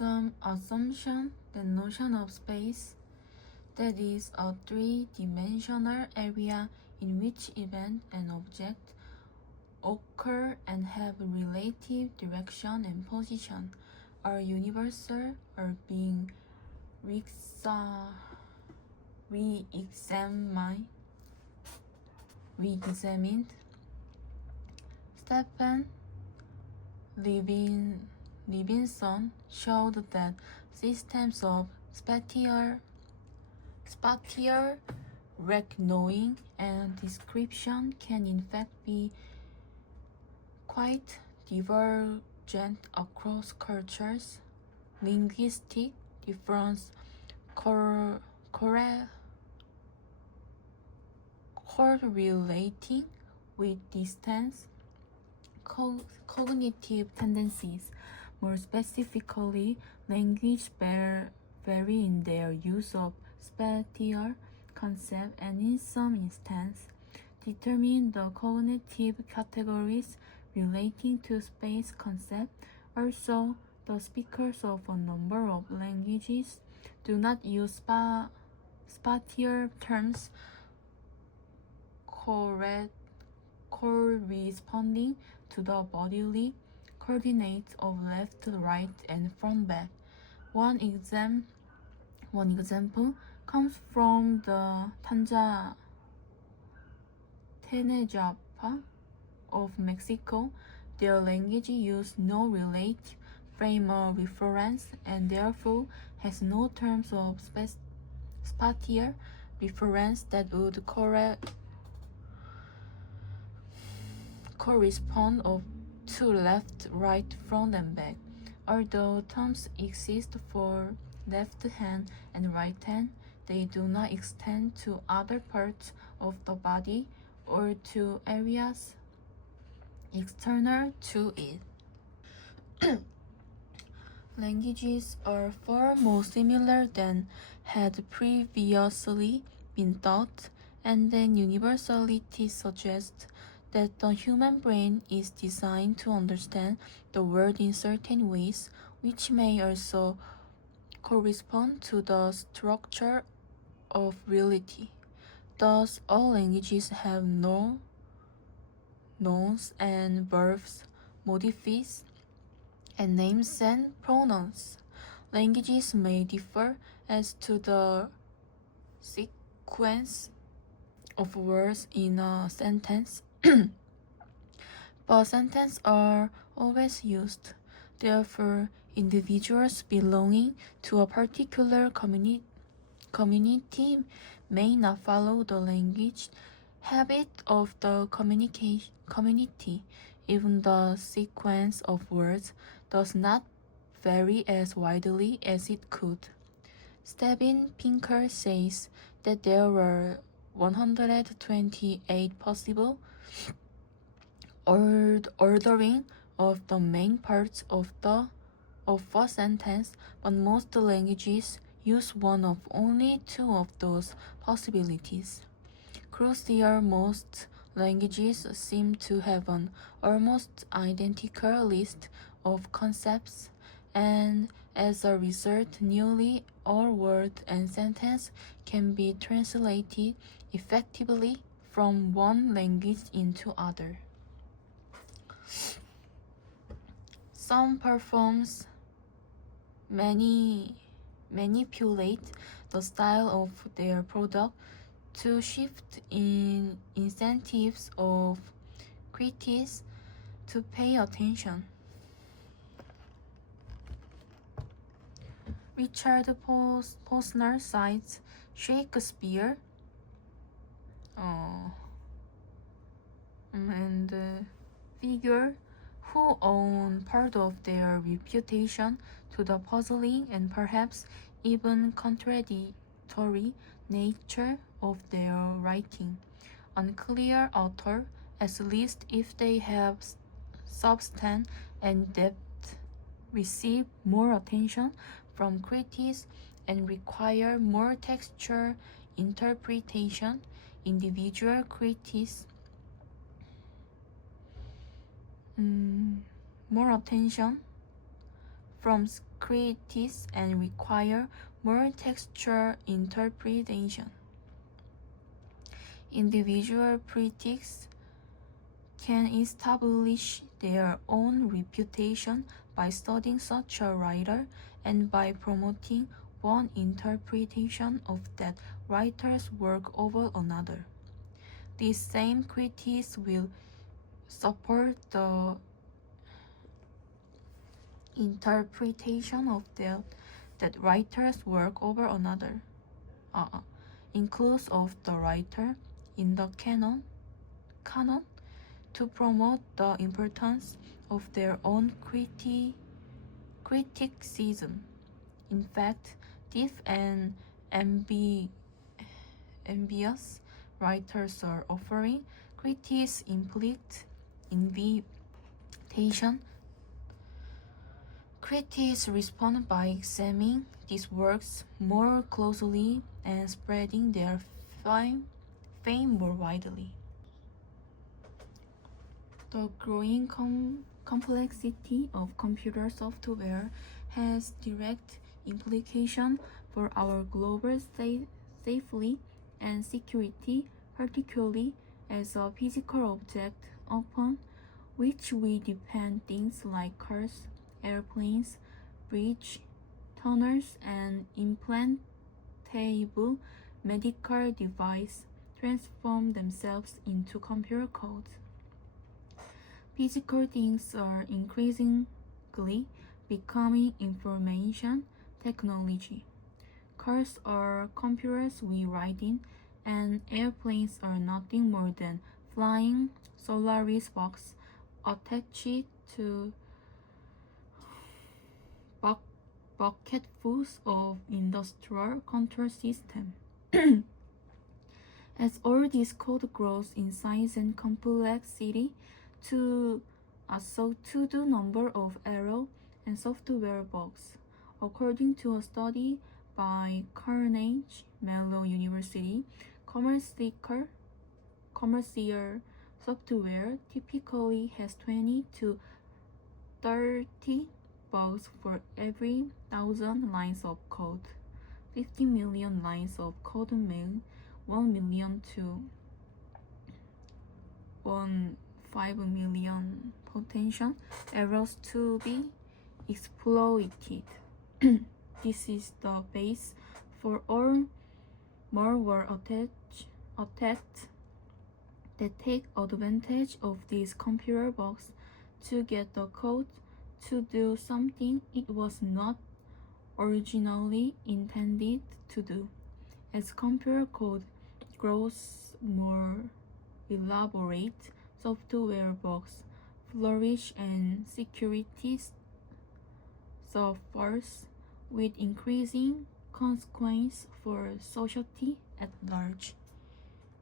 some assumption the notion of space, that is a three-dimensional area in which event and object occur and have relative direction and position, are universal, are being re-examined. Stephen Levinson showed that systems of spatial reckoning and description can in fact be quite divergent across cultures. Linguistic difference correlating with distance, cognitive tendencies. More specifically, language vary in their use of spatial concept and in some instances determine the cognitive categories relating to space concept. Also, the speakers of a number of languages do not use spatial terms corresponding to the bodily coordinates of left, right, and front, back. One example comes from the Tenejapa of Mexico. Their language uses no relative frame of reference and therefore has no terms of spatial reference that would correspond to left, right, front, and back. Although terms exist for left hand and right hand, they do not extend to other parts of the body or to areas external to it. Languages are far more similar than had previously been thought, and then universality suggests that the human brain is designed to understand the world in certain ways, which may also correspond to the structure of reality. Thus, all languages have nouns and verbs, modifies, and names and pronouns. Languages may differ as to the sequence of words in a sentence, but sentences are always used. Therefore, individuals belonging to a particular community may not follow the language habit of the community. Even the sequence of words does not vary as widely as it could. Steven Pinker says that there were 128 possible ordering of the main parts of a sentence, but most languages use one of only two of those possibilities. Crucial, most languages seem to have an almost identical list of concepts, and as a result, nearly all words and sentences can be translated effectively from one language into other. Some firms manipulate the style of their product to shift in incentives of critics to pay attention. Richard Posner cites Shakespeare and figure who own part of their reputation to the puzzling and perhaps even contradictory nature of their writing. Unclear author, at least if they have substance and depth, receive more attention from critics and require more textual interpretation. Individual critics more attention from critics and require more textual interpretation. Individual critics can establish their own reputation by studying such a writer and by promoting one interpretation of that writer's work over another. These same critics will support the interpretation of that writer's work over another, inclusive of the writer in the canon, to promote the importance of their own criticism. In fact, deep and envious writers are offering critics implicit invitation. Critics respond by examining these works more closely and spreading their fame more widely. The growing complexity of computer software has direct implication for our global safety and security, particularly as a physical object upon which we depend. Things like cars, airplanes, bridge, tunnels, and implantable medical devices transform themselves into computer code. Physical things are increasingly becoming information technology. Cars are computers we ride in, and airplanes are nothing more than flying Solaris boxes attached to bucketfuls of industrial control systems. As all this code grows in size and complexity, so too the number of error and software bugs. According to a study by Carnegie Mellon University, commercial software typically has 20 to 30 bugs for every 1,000 lines of code. 50 million lines of code mean 1 million to 5 million potential errors to be exploited. This is the base for all malware attacks that take advantage of these computer bugs to get the code to do something it was not originally intended to do. As computer code grows more elaborate, software bugs flourish and security suffers, with increasing consequence for society at large.